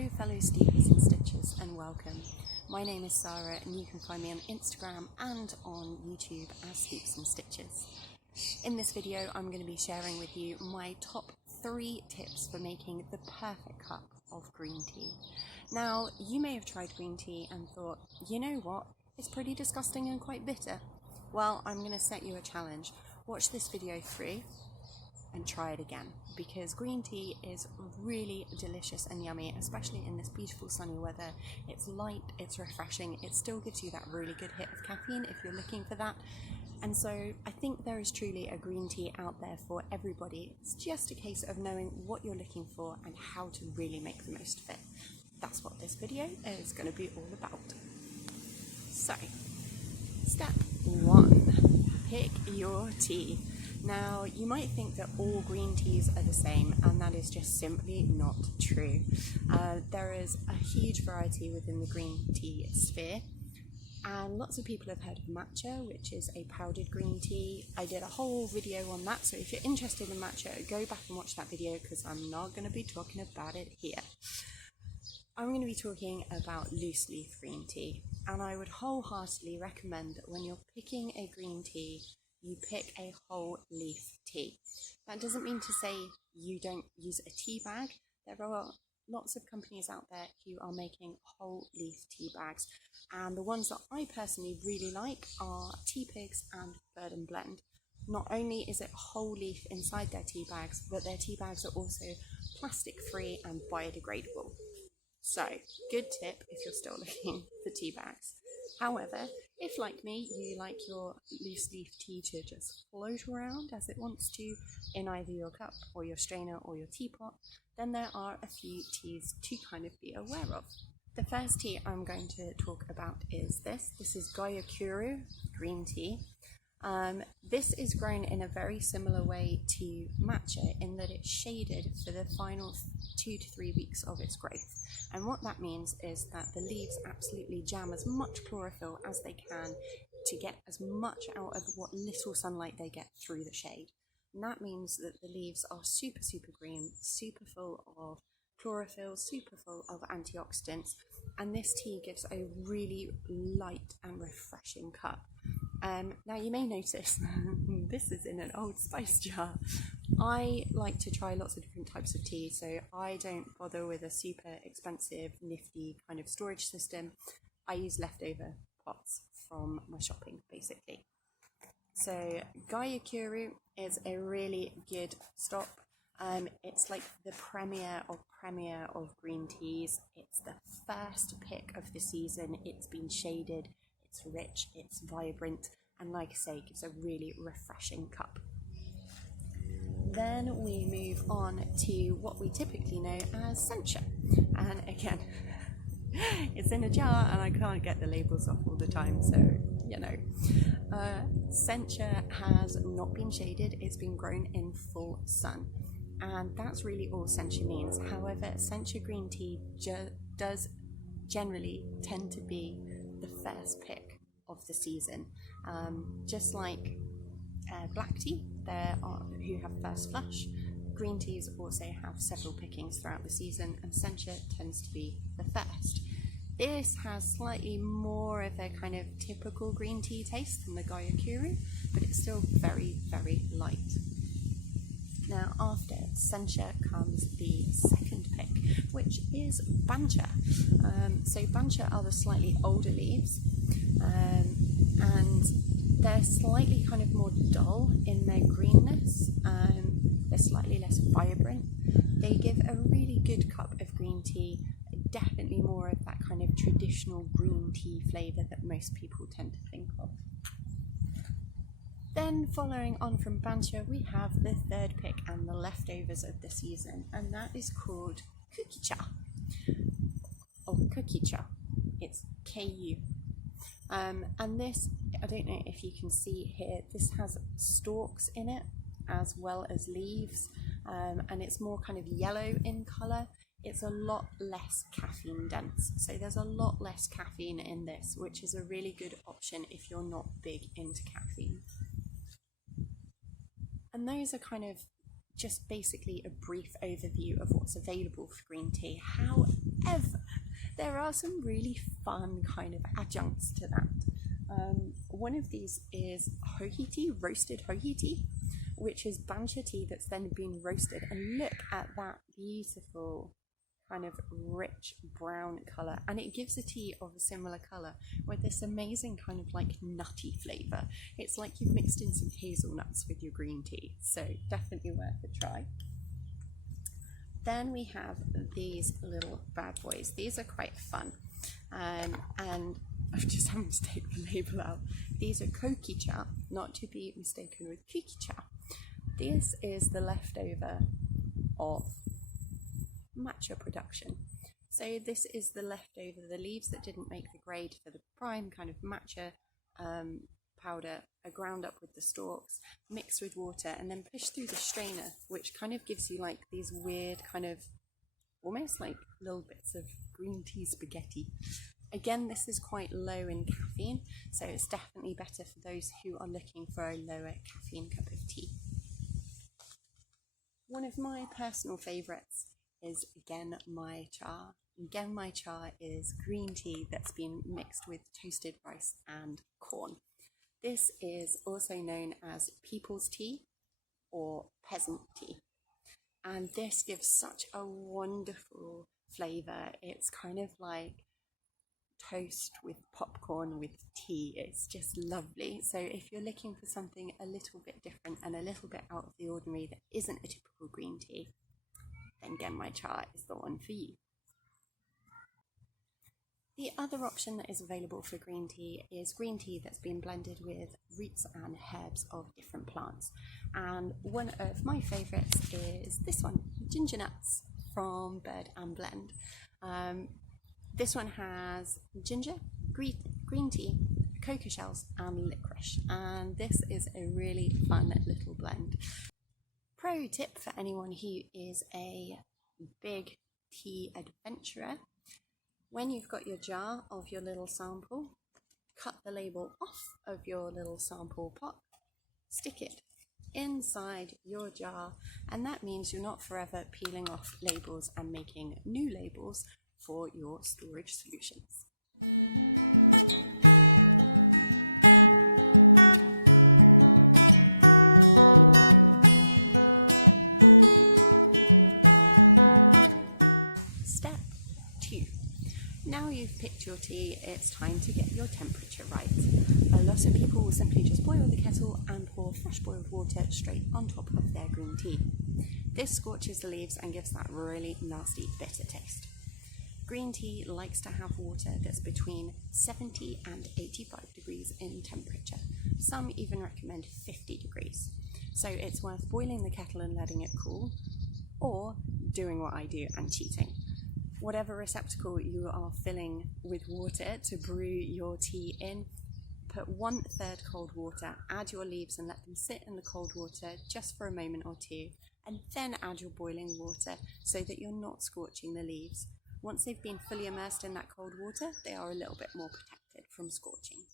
Hello fellow Steepers and Stitchers, and welcome. My name is Sarah and you can find me on Instagram and on YouTube as Steeps and Stitches. In this video I'm going to be sharing with you my top 3 tips for making the perfect cup of green tea. Now you may have tried green tea and thought, you know what, it's pretty disgusting and quite bitter. Well, I'm going to set you a challenge. Watch this video through and try it again, because green tea is really delicious and yummy, especially in this beautiful sunny weather. It's light, it's refreshing, it still gives you that really good hit of caffeine if you're looking for that. And so I think there is truly a green tea out there for everybody. It's just a case of knowing what you're looking for and how to really make the most of it. That's what this video is going to be all about. So, step 1, pick your tea. Now, you might think that all green teas are the same, and that is just simply not true. There is a huge variety within the green tea sphere, and lots of people have heard of matcha, which is a powdered green tea. I did a whole video on that, so if you're interested in matcha, go back and watch that video, because I'm not going to be talking about it here. I'm going to be talking about loose leaf green tea, and I would wholeheartedly recommend that when you're picking a green tea, you pick a whole leaf tea. That doesn't mean to say you don't use a tea bag. There are lots of companies out there who are making whole leaf tea bags, and the ones that I personally really like are Teapigs and Bird and Blend. Not only is it whole leaf inside their tea bags, but their tea bags are also plastic free and biodegradable. So, good tip if you're still looking for tea bags. However, if like me, you like your loose leaf tea to just float around as it wants to in either your cup or your strainer or your teapot, then there are a few teas to kind of be aware of. The first tea I'm going to talk about is this. This is Gyokuro green tea. This is grown in a very similar way to matcha in that it's shaded for the final 2 to 3 weeks of its growth. And what that means is that the leaves absolutely jam as much chlorophyll as they can to get as much out of what little sunlight they get through the shade. And that means that the leaves are super green, super full of chlorophyll, super full of antioxidants, and this tea gives a really light and refreshing cup. Now you may notice this is in an Old Spice jar. I like to try lots of different types of tea, so I don't bother with a super expensive, nifty kind of storage system. I use leftover pots from my shopping, basically. So Gyokuro is a really good stop. It's like the premier of green teas. It's the first pick of the season. It's been shaded, it's rich, it's vibrant, and like I say, gives a really refreshing cup. Then we move on to what we typically know as sencha. And again, it's in a jar and I can't get the labels off all the time, so you know. Sencha has not been shaded, it's been grown in full sun. And that's really all sencha means. However, sencha green tea does generally tend to be the first pick of the season. Just like black tea, there are who have first flush. Green teas also have several pickings throughout the season, and sencha tends to be the first. This has slightly more of a kind of typical green tea taste than the Gyokuro, but it's still very light. Now after sencha comes the second pick, which is bancha. So bancha are the slightly older leaves, and they're slightly kind of more dull in their greenness. They're slightly less vibrant. They give a really good cup of green tea, definitely more of that kind of traditional green tea flavour that most people tend to think of. Then following on from bancha, we have the third pick and the leftovers of the season, and that is called kukicha, or kukicha. It's Ku. And this, I don't know if you can see here, this has stalks in it as well as leaves, and it's more kind of yellow in colour. It's a lot less caffeine dense, so there's a lot less caffeine in this, which is a really good option if you're not big into caffeine. And those are kind of just basically a brief overview of what's available for green tea. However, there are some really fun kind of adjuncts to that. One of these is hohi tea, roasted hohi tea, which is bancha tea that's then been roasted. And look at that beautiful kind of rich brown colour, and it gives the tea of a similar colour with this amazing kind of like nutty flavour. It's like you've mixed in some hazelnuts with your green tea, so definitely worth a try. Then we have these little bad boys. These are quite fun, and I'm just having to take the label out. These are koki cha, not to be mistaken with kuki cha. This is the leftover of matcha production. So this is the leftover, the leaves that didn't make the grade for the prime kind of matcha powder are ground up with the stalks, mixed with water, and then pushed through the strainer, which kind of gives you like these weird kind of almost like little bits of green tea spaghetti. Again, this is quite low in caffeine, so it's definitely better for those who are looking for a lower caffeine cup of tea. One of my personal favourites is Genmai cha. Genmai cha is green tea that's been mixed with toasted rice and corn. This is also known as people's tea or peasant tea. And this gives such a wonderful flavour. It's kind of like toast with popcorn with tea. It's just lovely. So if you're looking for something a little bit different and a little bit out of the ordinary that isn't a typical green tea, then Genmai cha is the one for you. The other option that is available for green tea is green tea that's been blended with roots and herbs of different plants. And one of my favourites is this one, ginger nuts from Bird and Blend. This one has ginger, green tea, cocoa shells and licorice. And this is a really fun little blend. Pro tip for anyone who is a big tea adventurer: when you've got your jar of your little sample, cut the label off of your little sample pot, stick it inside your jar, and that means you're not forever peeling off labels and making new labels for your storage solutions. Step 2. Now you've picked your tea, it's time to get your temperature right. A lot of people will simply just boil the kettle and pour fresh boiled water straight on top of their green tea. This scorches the leaves and gives that really nasty bitter taste. Green tea likes to have water that's between 70 and 85 degrees in temperature. Some even recommend 50 degrees. So it's worth boiling the kettle and letting it cool, or doing what I do and cheating. Whatever receptacle you are filling with water to brew your tea in, put 1/3 cold water, add your leaves and let them sit in the cold water just for a moment or two, and then add your boiling water so that you're not scorching the leaves. Once they've been fully immersed in that cold water, they are a little bit more protected from scorching.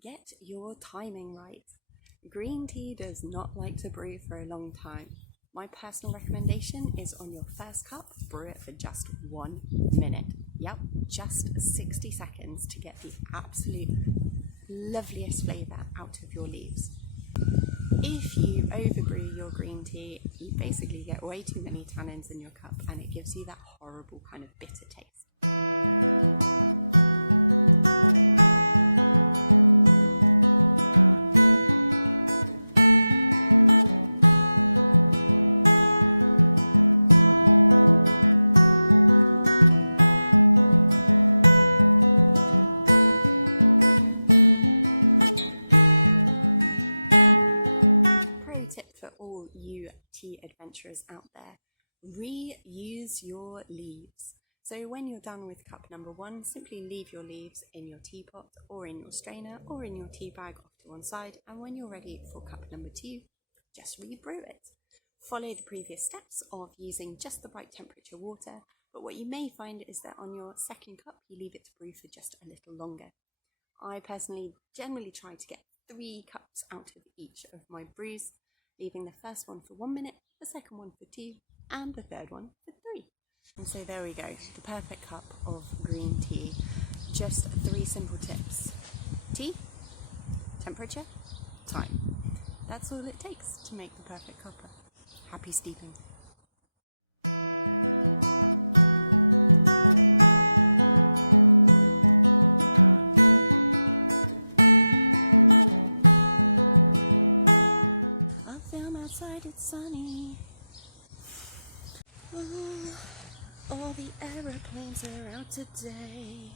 Get your timing right. Green tea does not like to brew for a long time. My personal recommendation is on your first cup, brew it for just 1 minute. Yep, just 60 seconds to get the absolute loveliest flavour out of your leaves. If you overbrew your green tea, you basically get way too many tannins in your cup and it gives you that horrible kind of bitter taste. Tip for all you tea adventurers out there: reuse your leaves. So when you're done with cup number 1, simply leave your leaves in your teapot or in your strainer or in your tea bag off to one side, and when you're ready for cup number 2, just rebrew it. Follow the previous steps of using just the right temperature water, but what you may find is that on your second cup you leave it to brew for just a little longer. I personally generally try to get 3 cups out of each of my brews, leaving the first one for 1 minute, the second one for 2, and the third one for 3. And so there we go, the perfect cup of green tea. Just 3 simple tips. Tea, temperature, time. That's all it takes to make the perfect cuppa. Happy steeping. I film outside, it's sunny. Oh, all the aeroplanes are out today.